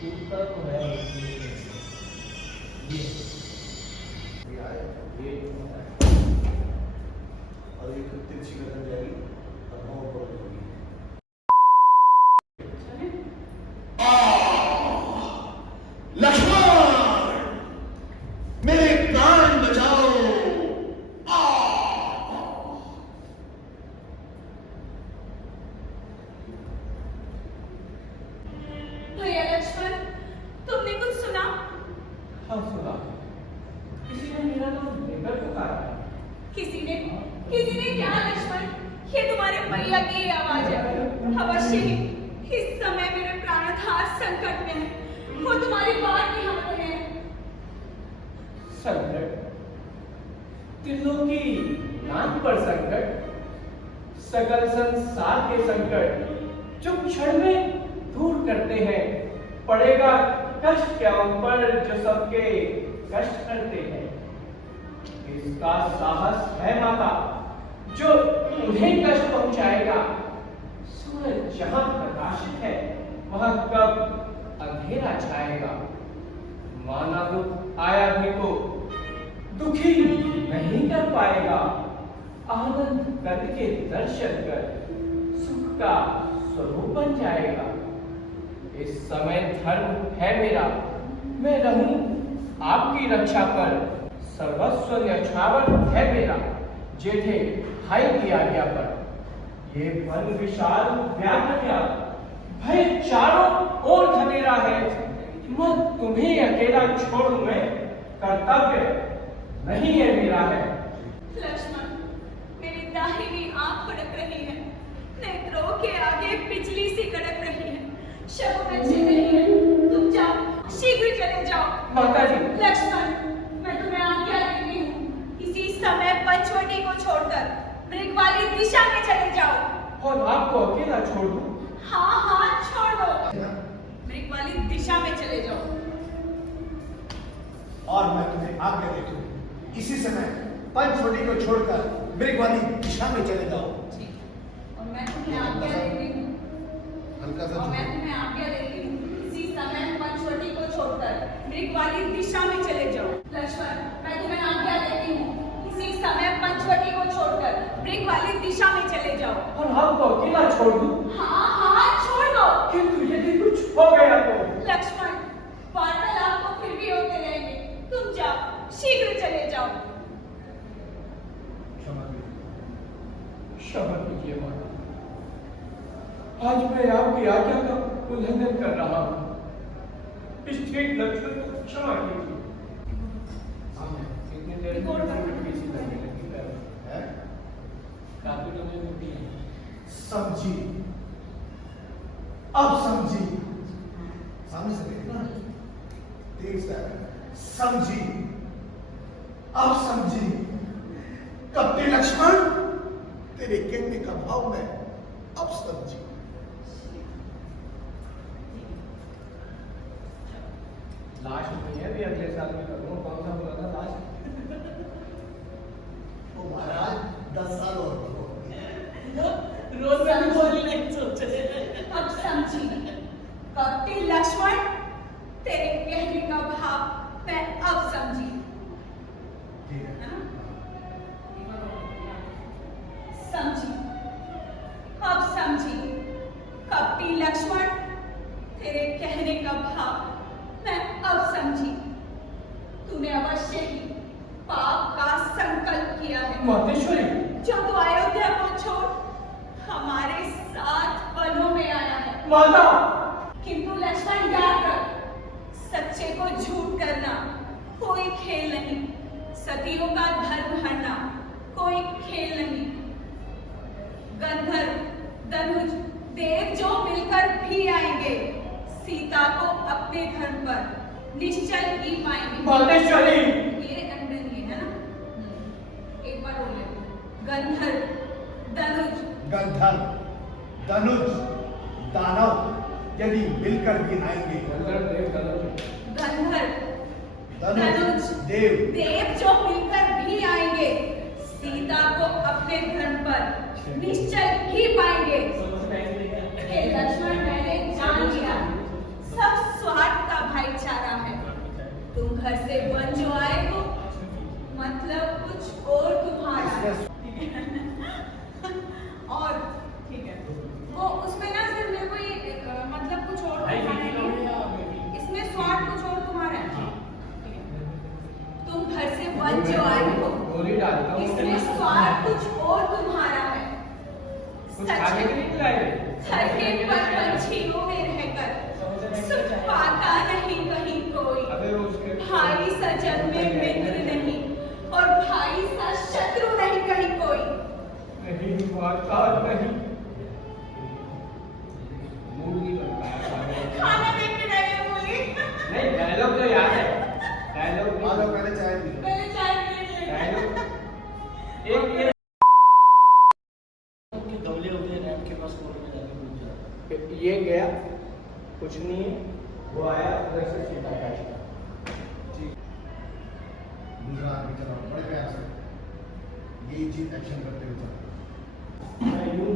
टूटता तो है ये और ये तिरछी गर्दन जाएगी और पाँव ऊपर होगी। लक्ष्मण मेरे प्राण बचाओ। भैया लक्ष्मण, तुमने कुछ सुना? हाँ सुना, किसी ने मेरा नाम लेकर पुकारा। किसी ने क्या लक्ष्मण? ये तुम्हारे भैया की ही आवाज है। अवश्य ही इस समय मेरे प्राणनाथ संकट में है। वो तुम्हारी बात निहार रहे हैं। संकट, त्रिलोकी नाम पर संकट, सकल संसार के संकट जो क्षण में दूर करते हैं। पड़ेगा कष्ट क्या उन पर जो सबके कष्ट करते हैं। इसका साहस है माता जो उन्हें कष्ट पहुंचाएगा। सूरज जहां प्रकाशित है वहां कब अंधेरा छाएगा। माना दुख आया भी तो दुखी नहीं कर पाएगा। आनंद कंद के दर्शन कर सुख का स्वरूप बन जाएगा। इस समय धर्म है मेरा, मैं रहूं आपकी रक्षा पर। सर्वस्व न्यौछावर है मेरा, जेठे भाई की आज्ञा पर। ये वन विशाल व्याघ्र क्या, भय चारों ओर घनेरा है। मत तुम्हें अकेला छोड़ूं मैं, कर्तव्य नहीं है मेरा है। लक्ष्मण, मेरी दाहिनी आंख फड़क रही है। नेत्रों के आगे बिजली सी कड़क रही है। शकुन अच्छे नहीं है। तुम जाओ, शीघ्र चले जाओ। माता जी, लक्ष्मण, मैं तुम्हें आज्ञा देती हूँ, इसी समय पंचवटी को छोड़कर मृग वाली दिशा में चले जाओ। और आपको अकेला छोड़ दूं? हाँ छोड़ दो। मृग वाली दिशा में चले जाओ। और मैं तुम्हें आज्ञा देती हूँ, इसी समय पंचवटी को छोड़कर मृग वाली दिशा में चले जाओ। और मैं तुम्हें आज्ञा देती हूँ, इसी समय पंचवटी को छोड़कर मृग वाली दिशा में चले जाओ। लक्ष्मण, मैं तुम्हें आज्ञा देती हूँ, इसी समय पंचवटी को छोड़कर मृग वाली दिशा में चले जाओ। और आपको अकेला छोड़ दूं? हाँ छोड़ दो। किंतु यदि कुछ हो गया तो? लक्ष्मण, वार्तालाप तो फिर भी होते रहेंगे। तुम जाओ, शीघ्र चले जाओ। क्षमा कीजिए माता, आज मैं आपकी आज्ञा का उल्लंघन कर रहा हूँ। इस ठीक लक्षण को क्षमा कीजिए। इतनी देर में मिट्टी सी लगने लगी है। काफी लोगों ने मिट्टी समझी, अब समझी। सामने से देखना, देख सर, समझी, अब समझी। कपटे लक्ष्मण, तेरे कहने का भाव मैं अब समझी। लास्ट नहीं है, भी अगले साल में करूँगा। कौन सा बोला था लास्ट? ओ महाराज, 10 साल और करो। रोज मैं बोलने सोचे। अब समझी। कपटी लक्ष्मण, तेरे कहने का भाव मैं अब समझी। ठीक है। समझी, अब समझी। कपटी लक्ष्मण, तेरे कहने का भाव मैं अब समझी। तूने अवश्य ही पाप का संकल्प किया है। मातेश्वरी, जो तू अयोध्या को छोड़ हमारे साथ वनों में आया है। माता, किंतु लक्ष्मण याद रख, सच्चे को झूठ करना कोई खेल नहीं। सतियों का धर्म हरना कोई खेल नहीं। गंधर्व, धनुज, देव जो मिलकर भी आएंगे, सीता को अपने घर पर निश्चल ही पाएंगे। मातेश्वरी, ये अंडन है ना? एक बार बोल ले। गंधर्व, धनुज, गंधर्व, धनुज, दानव यदि मिलकर भी आएंगे। गंधर्व, धनुज, देव जो मिलकर भी आएंगे, सीता को अपने घर पर निश्चल ही पाएंगे। खेल वो उसमें ना सिर्फ मेरे को ये मतलब कुछ और दिखाना है, इसमें स्वाद कुछ और तुम्हारा है। तुम घर से बच जो आए हो, गोली डालता हूँ। इसमें स्वाद कुछ और तुम्हारा है। कुछ खाने के लिए नहीं लाए? हल्के पर पंछी हो में रहकर सुख पाता नहीं कहीं कोई। अबे वो उसके भाई सा जन्म में मित्र नहीं और भाई सा शत्रु नहीं कहीं कोई। नहीं वाकई नहीं। मूड नहीं बनता है खाना देख रहे हो मुझे। नहीं, डायलॉग तो याद है। डायलॉग आ जाओ, पहले चाय पी लो। पहले चाय पी ले। डायलॉग एक उनके गमले होते हैं रैम के पास कोने में जाके घुस जाते हैं। ये गया, कुछ नहीं है, वो आया उधर से सीधा काट। दूसरा आदमी चलाओ बड़े प्यार से, यही चीज एक्शन करते हुए चलो। मैं यूं